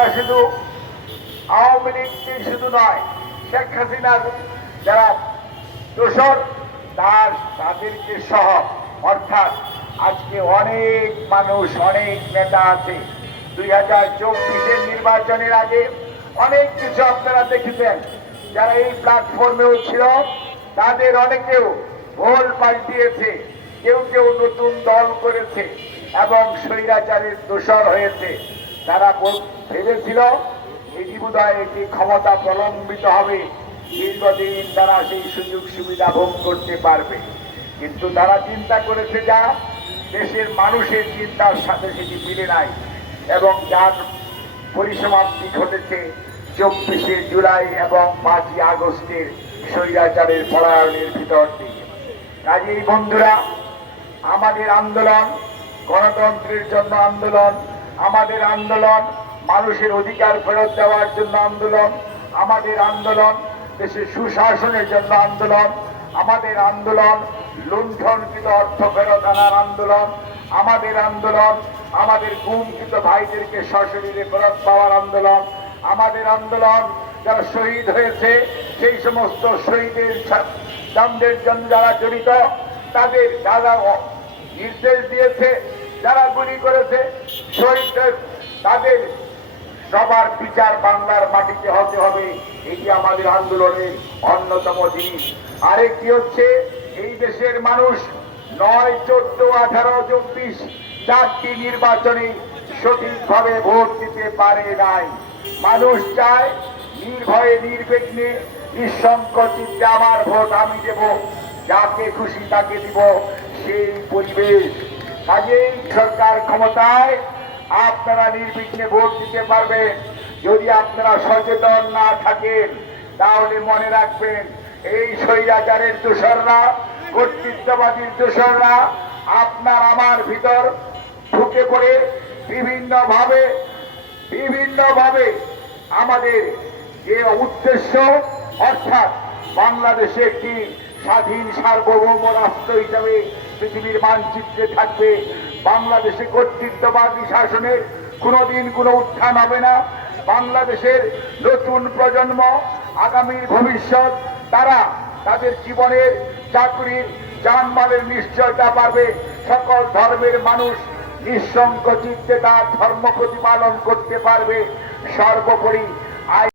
আপনারা শুধু আওয়ামী লীগকে শুধু নয়, শেখ হাসিনার যারা দোষর, তার তাদেরকে সহ, অর্থাৎ আজকে অনেক মানুষ, অনেক নেতা আছে। দুই হাজার চব্বিশের নির্বাচনের আগে অনেক কিছু আপনারা দেখেছেন। যারা এই প্ল্যাটফর্মেও ছিল, তাদের অনেকেও ভোল পাল্টিয়েছে। কেউ কেউ নতুন দল করেছে এবং স্বৈরাচারের দোষর হয়েছে। তারা ভেবেছিল এটি বোধহয় এটি ক্ষমতা প্রলম্বিত হবে, দীর্ঘদিন তারা সেই সুযোগ সুবিধা ভোগ করতে পারবে। কিন্তু তারা চিন্তা করেছে যা, দেশের মানুষের চিন্তার সাথে সেটি মিলে নাই এবং যার পরিসমাপ্তি ঘটেছে চব্বিশে জুলাই এবং পাঁচই আগস্টের স্বৈরাচারের পলায়নের ভিতর দিয়ে। কাজেই বন্ধুরা, আমাদের আন্দোলন, গণতন্ত্রের জন্য আন্দোলন আমাদের আন্দোলন, মানুষের অধিকার ফেরত দেওয়ার জন্য আন্দোলন, আমাদের আন্দোলন, দেশের সুশাসনের জন্য আন্দোলন, আমাদের আন্দোলন, লুণ্ঠনকৃত অর্থ ফেরত আনার আন্দোলন, আমাদের আন্দোলন, আমাদের গুমকৃত ভাইদেরকে সশরীরে ফেরত পাওয়ার আন্দোলন, আমাদের আন্দোলন, যারা শহীদ হয়েছে, সেই সমস্ত শহীদের দণ্ডের জন্য যারা জড়িত, তাদের যারা নির্দেশ দিয়েছে যারা গুলি করেছে, শহীদদের তাদের সবার বিচার বাংলার মাটিতে হতে হবে। এটি আমাদের আন্দোলনের অন্যতম জিনিস। আরেকটি হচ্ছে, এই দেশের মানুষ নয়, চোদ্দ, আঠারো, চব্বিশ চারটি নির্বাচনে সঠিকভাবে ভোট দিতে পারে নাই। মানুষ চায় নির্ভয়ে, নির্বিঘ্নে নিঃসংকোচ চিত্তে আমার ভোট আমি দেব, যাকে খুশি তাকে দিব, সেই পরিবেশ। কাজেই সরকার ক্ষমতায় আপনারা নির্বিঘ্নে ভোট দিতে পারবেন। যদি আপনারা সচেতন না থাকেন, তাহলে মনে রাখবেন, এই স্বৈরাচারের দোসররা কর্তৃত্ববাদীর দোসররা আপনার আমার ভিতর ঢুকে পড়ে বিভিন্ন ভাবে বিভিন্ন ভাবে আমাদের যে উদ্দেশ্য, অর্থাৎ বাংলাদেশে একটি স্বাধীন সার্বভৌম রাষ্ট্র হিসাবে পৃথিবীর মানচিত্রে থাকবে। বাংলাদেশে কর্তৃত্ববাদী শাসনের কোনোদিন কোনো উত্থান হবে না। বাংলাদেশের নতুন প্রজন্ম আগামীর ভবিষ্যৎ, তারা তাদের জীবনের চাকরির জানমালের নিশ্চয়তা পাবে সকল ধর্মের মানুষ চিত্তে তার ধর্ম প্রতিপালন করতে পারবে। সর্বোপরি